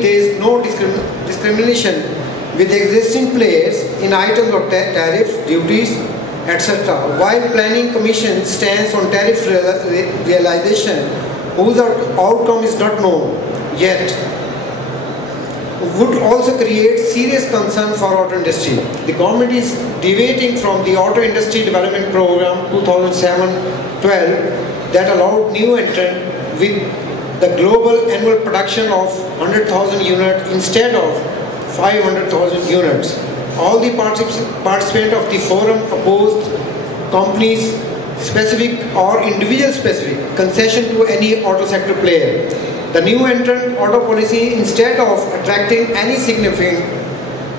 there is no discrimination with existing players in items of tariffs, duties, etc. While Planning Commission stands on tariff realization, whose outcome is not known yet, would also create serious concern for auto industry. The government is deviating from the Auto Industry Development Program 2007-12 that allowed new entrant with the global annual production of 100,000 units instead of 500,000 units. All the participants of the forum opposed companies specific or individual specific concession to any auto sector player. The new entrant auto policy, instead of attracting any significant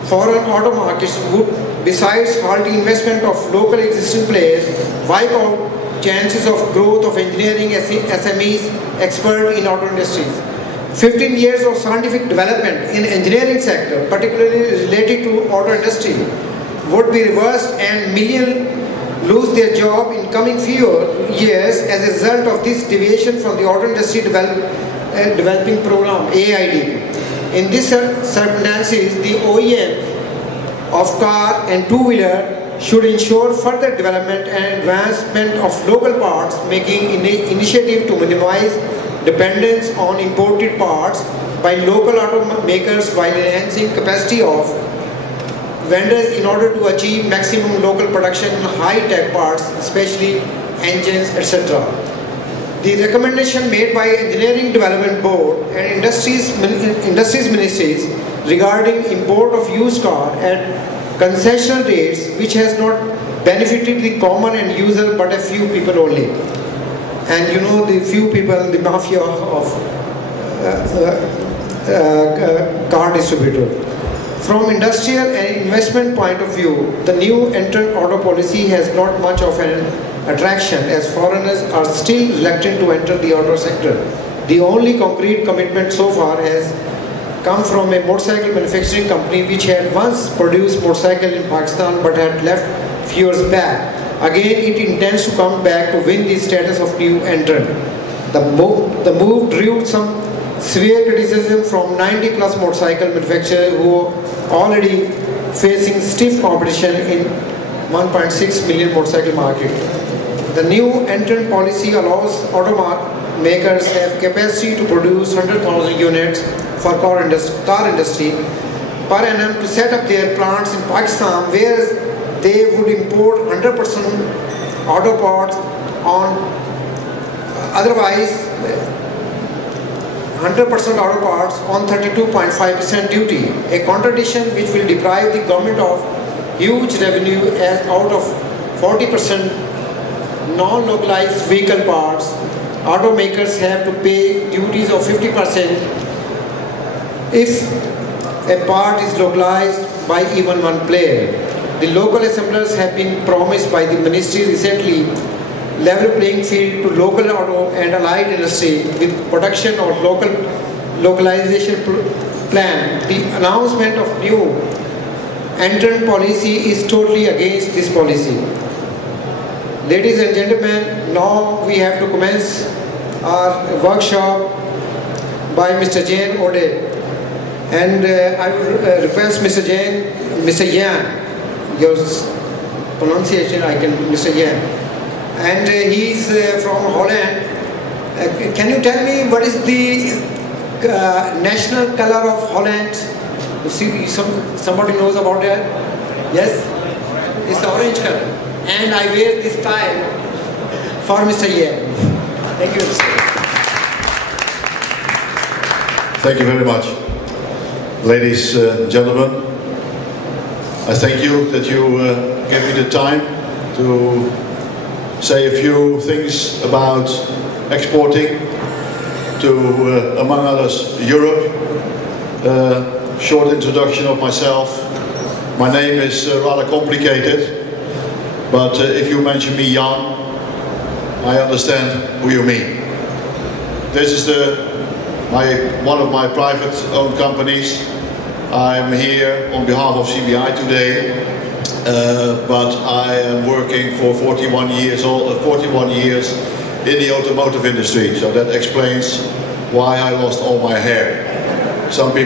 foreign auto markets, would, besides halting investment of local existing players, wipe out chances of growth of engineering SMEs expert in auto industries. 15 years of scientific development in engineering sector, particularly related to auto industry, would be reversed and millions lose their job in coming few years as a result of this deviation from the auto industry developing program, AID. In these circumstances, the OEM of car and two-wheeler should ensure further development and advancement of local parts, making initiative to minimize dependence on imported parts by local automakers while enhancing capacity of vendors in order to achieve maximum local production in high-tech parts, especially engines, etc. The recommendation made by Engineering Development Board and Industries Ministries regarding import of used car at concessional rates, which has not benefited the common end user but a few people only. And you know, the few people, the mafia of car distributor. From industrial and investment point of view, the new entrant auto policy has not much of an attraction as foreigners are still reluctant to enter the auto sector. The only concrete commitment so far has come from a motorcycle manufacturing company which had once produced motorcycle in Pakistan but had left few years back. Again, it intends to come back to win the status of new entrant. The move drew some severe criticism from 90 plus motorcycle manufacturers who are already facing stiff competition in 1.6 million motorcycle market. The new entrant policy allows automakers have capacity to produce 100,000 units for car industry per annum to set up their plants in Pakistan, where they would import 100% auto parts on otherwise 100% auto parts on 32.5% duty, a contradiction which will deprive the government of huge revenue as out of 40% non-localized vehicle parts. Automakers have to pay duties of 50% if a part is localized by even one player. The local assemblers have been promised by the ministry recently level playing field to local auto and allied industry with production of localization plan. The announcement of new entrant policy is totally against this policy. Ladies and gentlemen, now we have to commence our workshop by Mr. Jain Ode. And I would request Mr. Jain, Mr. Yan, your pronunciation I can, Mr. Yan. And he's from Holland. Can you tell me what is the national color of Holland? You see, somebody knows about that? Yes? It's the orange color. And I wear this tie for Mr. Yan. Thank you. Thank you very much. Ladies and gentlemen, I thank you that you gave me the time to say a few things about exporting to, among others, Europe. Short introduction of myself. My name is rather complicated, but if you mention me Jan, I understand who you mean. This is one of my private owned companies. I'm here on behalf of CBI today, but I am working for 41 years in the automotive industry, so that explains why I lost all my hair. some people